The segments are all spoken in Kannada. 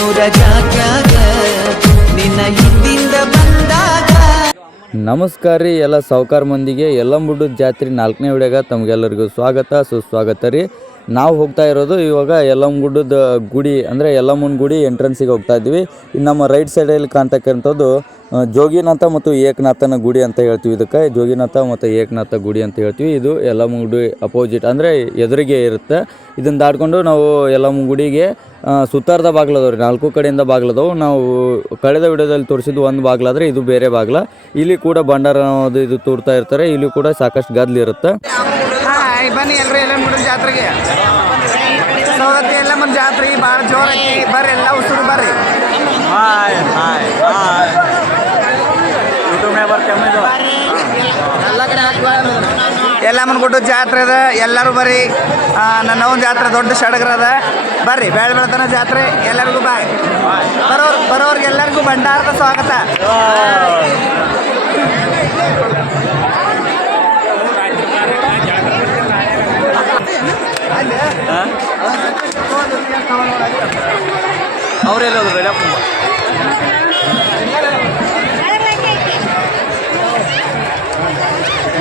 ನಮ್ಮೂರ ಜಾತ್ಯಾಗ ನಿನ್ನ ಹಿಂದಿಂದ ಬಂದಾಗ. ನಮಸ್ಕಾರ ರೀ ಎಲ್ಲ ಸಾವುಕಾರ ಮಂದಿಗೆ. ಯಲ್ಲಮ್ಮಗುಡ್ಡದ ಜಾತ್ರೆ 4ನೇ ವಿಡಿಯೋಗೆ ತಮಗೆಲ್ಲರಿಗೂ ಸ್ವಾಗತ ಸುಸ್ವಾಗತ ರೀ. ನಾವು ಹೋಗ್ತಾ ಇರೋದು ಇವಾಗ ಯಲ್ಲಮ್ಮಗುಡ್ಡದ ಗುಡಿ ಅಂದರೆ ಯಲ್ಲಮ್ಮನ ಗುಡಿ ಎಂಟ್ರೆನ್ಸಿಗೆ ಹೋಗ್ತಾ ಇದ್ವಿ. ಇನ್ನು ನಮ್ಮ ರೈಟ್ ಸೈಡಲ್ಲಿ ಕಾಣ್ತಕ್ಕಂಥದ್ದು ಜೋಗಿನಾಥ ಮತ್ತು ಏಕನಾಥನ ಗುಡಿ ಅಂತ ಹೇಳ್ತೀವಿ. ಇದಕ್ಕೆ ಜೋಗಿನಾಥ ಮತ್ತು ಏಕನಾಥ ಗುಡಿ ಅಂತ ಹೇಳ್ತೀವಿ. ಇದು ಯಲ್ಲಮ್ಮನ ಗುಡಿ ಅಪೋಸಿಟ್ ಅಂದರೆ ಎದುರಿಗೆ ಇರುತ್ತೆ. ಇದನ್ನು ದಾಟ್ಕೊಂಡು ನಾವು ಯಲ್ಲಮ್ಮನ ಗುಡಿಗೆ ಸುತ್ತಾರ್ಧ ಬಾಗ್ಲದವ್ರಿ, 4 ಕಡೆಯಿಂದ ಬಾಗ್ಲದವು. ನಾವು ಕಳೆದ ವಿಡಿಯೋದಲ್ಲಿ ತೋರಿಸಿದ್ದು ಒಂದು ಬಾಗ್ಲಾದರೆ ಇದು ಬೇರೆ ಬಾಗ್ಲ. ಇಲ್ಲಿ ಕೂಡ ಭಂಡಾರ ಇದು ತೋರ್ತಾ ಇರ್ತಾರೆ. ಇಲ್ಲಿ ಕೂಡ ಸಾಕಷ್ಟು ಗದ್ದಲಿರುತ್ತೆ. ಬನ್ನಿ ಎಲ್ಲರೂ ಯಲ್ಲಮ್ಮನ ಜಾತ್ರೆಗೆ. ಸೌದತ್ತಿ ಯಲ್ಲಮ್ಮನ ಜಾತ್ರೆ ಭಾಳ ಜೋರೈತಿ. ಬರ್ರಿ ಎಲ್ಲ ಉಸುರು ಬರ್ರಿ. ಯಲ್ಲಮ್ಮನ ಗುಡ್ಡದ ಜಾತ್ರೆ ಅದ, ಎಲ್ಲರೂ ಬರ್ರಿ. ನನ್ನವನ ಜಾತ್ರೆ ದೊಡ್ಡ ಸಡಗರ ಅದ. ಬರ್ರಿ ಬೇಳೆ ಬೆಳತನ ಜಾತ್ರೆ ಎಲ್ಲರಿಗೂ ಬಾಯ್. ಬರೋರ್ಗೆ ಎಲ್ಲರಿಗೂ ಭಂಡಾರದ ಸ್ವಾಗತ. ಅವರೆಲ್ಲ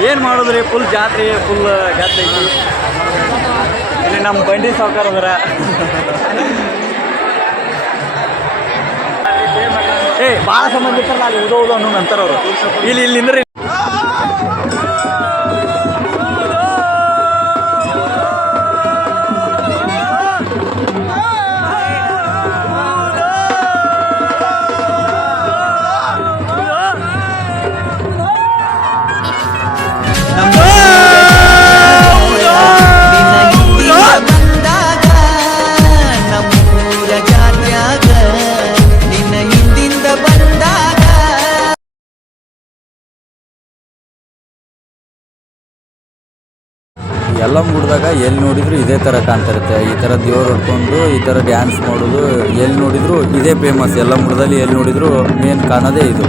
ಏನು ಮಾಡೋದ್ರಿ, ಫುಲ್ ಜಾತ್ರೆ ಫುಲ್ ಗದ್ದೆ ಐತಿ. ಇಲ್ಲಿ ನಮ್ಮ ಬಂಡಿ ಸಾವುಕಾರ ಅದರ. ಭಾಳ ಸಂಬಂಧಿಕರಲ್ಲ ಅಲ್ಲಿ ಉದೋ ಅನ್ನೋ ನಂತರ ಅವರು ಇಲ್ಲಿಂದ್ರೆ ಯಲ್ಲಮ್ಮಗುಡ್ಡದಾಗ ಎಲ್ಲಿ ನೋಡಿದ್ರು ಇದೇ ಥರ ಕಾಣ್ತಿರುತ್ತೆ. ಈ ಥರ ದೇವ್ರು ಹೊಡ್ಕೊಂಡು ಈ ಥರ ಡ್ಯಾನ್ಸ್ ಮಾಡೋದು ಎಲ್ಲಿ ನೋಡಿದ್ರು ಇದೇ ಫೇಮಸ್. ಯಲ್ಲಮ್ಮಗುಡ್ಡದಲ್ಲಿ ಎಲ್ಲಿ ನೋಡಿದ್ರು ಮೇನ್ ಕಾಣೋದೇ ಇದು.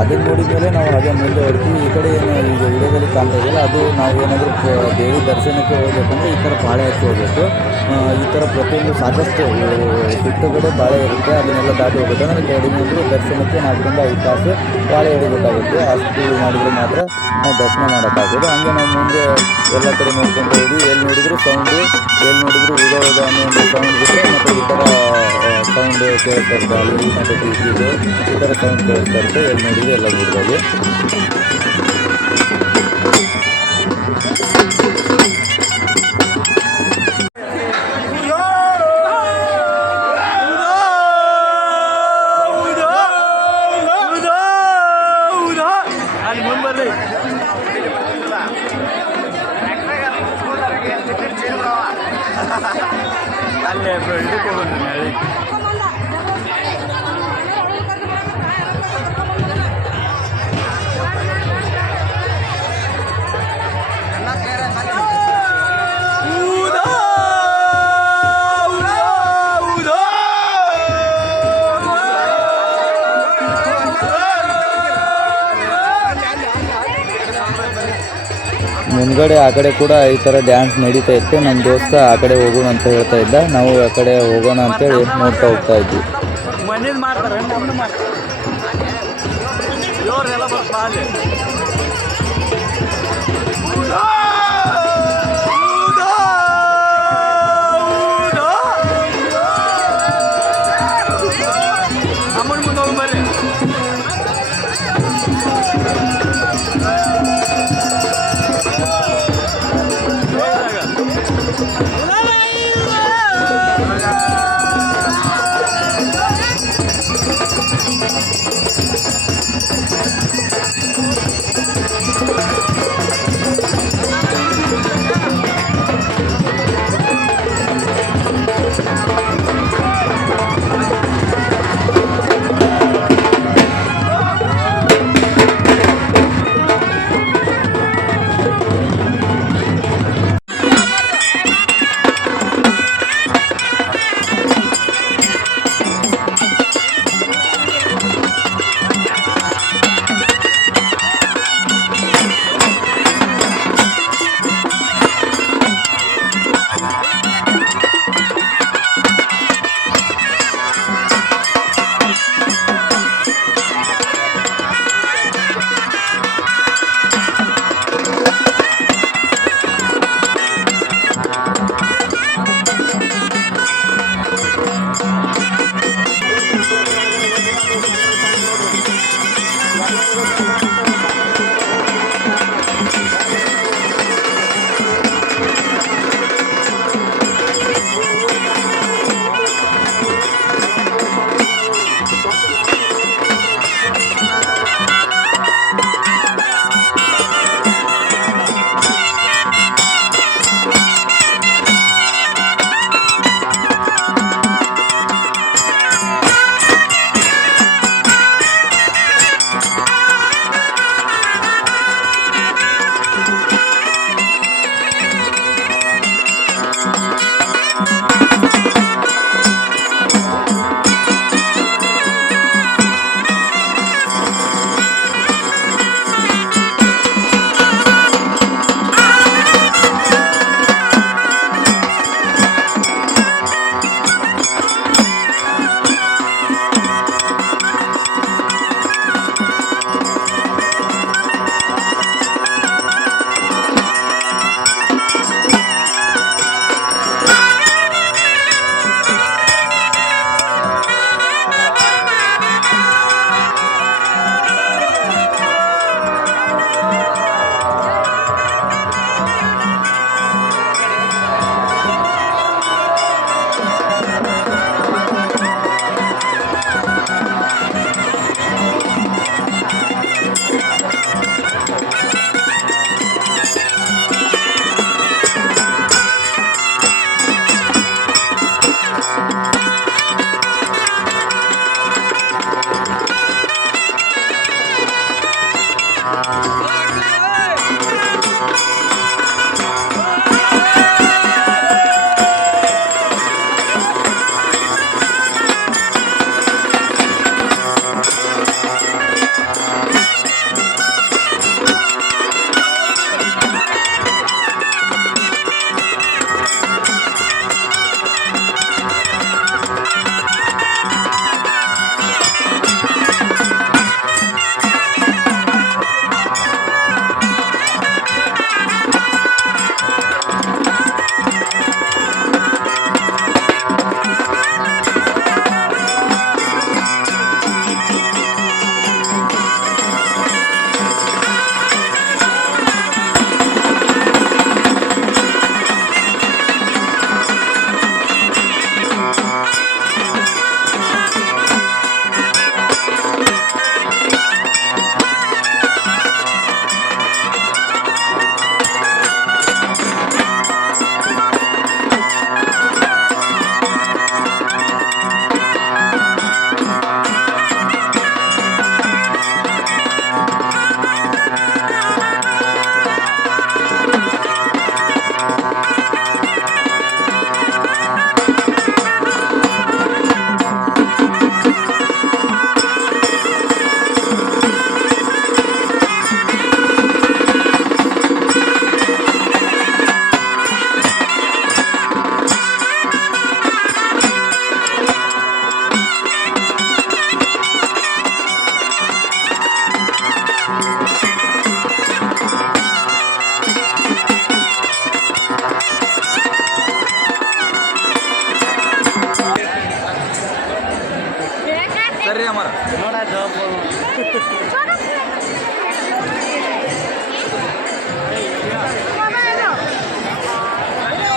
ಅದನ್ನು ನೋಡಿದ ಮೇಲೆ ನಾವು ಹಾಗೆ ಮುಂದೆ ಹೊಡ್ತೀವಿ. ಈ ಕಡೆ ಏನು ಈಗ ವಿಡಿಯೋದಲ್ಲಿ ಕಾಣ್ತಾ ಇದೆಯಲ್ಲ, ಅದು ನಾವು ಏನಾದರೂ ದೇವಿ ದರ್ಶನಕ್ಕೆ ಹೋಗ್ಬೇಕಂದ್ರೆ ಈ ಥರ ಪಾಳೆ ಹಚ್ಚಿ ಹೋಗಬೇಕು. ಈ ಥರ ಪ್ರತಿಯೊಂದು ಸಾಕಷ್ಟು ಸುತ್ತಗಡೆ ಪಾಳೆ ಇರುತ್ತೆ. ಅದನ್ನೆಲ್ಲ ದಾಟಿ ಹೋಗ್ಬೇಕಂದ್ರೆ ಕಡಿಮೆ ಅಂದರೂ ದರ್ಶನಕ್ಕೆ 4 ರಿಂದ 5 ತಾಸು ಪಾಳೆ ಹಿಡಿಬೇಕಾಗುತ್ತೆ. ಅಷ್ಟು ಮಾಡಿದರೆ ಮಾತ್ರ ನಾವು ದರ್ಶನ ಮಾಡೋಕ್ಕಾಗೋದು. ಹಂಗೆ ನಾವು ಮುಂದೆ ಎಲ್ಲ ಕಡೆ ನೋಡ್ಕೊಂಡು ಹೋಗಿ ಎಲ್ಲಿ ನೋಡಿದ್ರು ಸೌಂಡು, ಎಲ್ಲಿ ನೋಡಿದ್ರು ಉದೋ ಅನ್ನೋ ಒಂದು ಸೌಂಡ್ ಬಿಟ್ಟರೆ ಮತ್ತು ಈ ಥರ ಸೌಂಡ್ ಕೇಳ್ತಾ ಇರುತ್ತೆ. ಅಲ್ಲಿ ಮತ್ತು ಟಿವಿದು ಈ ಥರ ಸೌಂಡ್ ಕೇಳ್ತಾ ಇರುತ್ತೆ ಎಲ್ಲಿ ನೋಡಿದ್ರು ಯಲ್ಲಮ್ಮಗುಡ್ಡದಲ್ಲಿ. ಅಲ್ಲೇ ಇದಕ್ಕೆ ಹೋಗೋಣ. ಮುಂದ್ಗಡೆ ಆ ಕಡೆ ಕೂಡ ಈ ಥರ ಡ್ಯಾನ್ಸ್ ನಡೀತಾ ಇತ್ತು. ನಮ್ಮ ದೋಸ್ತ ಆ ಕಡೆ ಹೋಗೋಣ ಅಂತ ಹೇಳ್ತಾ ಇದ್ದ. ನಾವು ಆ ಕಡೆ ಹೋಗೋಣ ಅಂತೇಳಿ ನೋಡ್ತಾ ಹೋಗ್ತಾ ಇದ್ವಿ.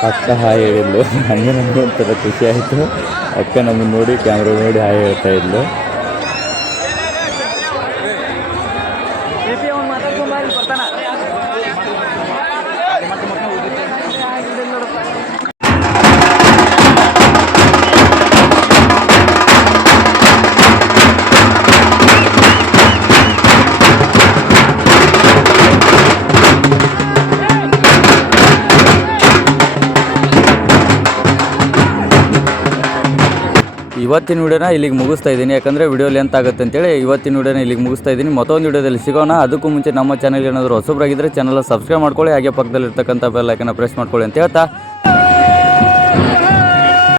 ಅಕ್ಕ ಹಾಯ್ ಹೇಳಿದ್ಲು. ಹಂಗೆ ನಮಗೂ ಒಂಥರ ಖುಷಿ ಆಯಿತು. ಅಕ್ಕ ನಮ್ಮನ್ನು ನೋಡಿ ಕ್ಯಾಮ್ರಾ ನೋಡಿ ಹಾಯ್ ಹೇಳ್ತಾ ಇದ್ಲು. ಇವತ್ತಿನ ವಿಡಿಯೋನ ಇಲ್ಲಿಗೆ ಮುಗಿಸ್ತಾ ಇದ್ದೀನಿ, ಯಾಕಂದರೆ ವಿಡಿಯೋ ಲೆಂತ್ ಆಗುತ್ತೆ ಅಂತೇಳಿ ಇವತ್ತಿನ ವಿಡಿಯೋನ ಇಲ್ಲಿಗೆ ಮುಗಿಸ್ತಾ ಇದ್ದೀನಿ. ಮತ್ತೊಂದು ವಿಡಿಯೋದಲ್ಲಿ ಸಿಗೋಣ. ಅದಕ್ಕೂ ಮುಂಚೆ ನಮ್ಮ ಚಾನಲ್ ಏನಾದರೂ ಹೊಸಬರಾಗಿದ್ದರೆ ಚಾನಲ್ ಸಬ್ಸ್ಕ್ರೈಬ್ ಮಾಡ್ಕೊಳ್ಳಿ, ಹಾಗೆ ಪಕ್ಕದಲ್ಲಿರ್ತಕ್ಕಂಥ ಬೆಲ್ ಐಕನ್ನ ಪ್ರೆಸ್ ಮಾಡ್ಕೊಳ್ಳಿ ಅಂತ ಹೇಳ್ತಾ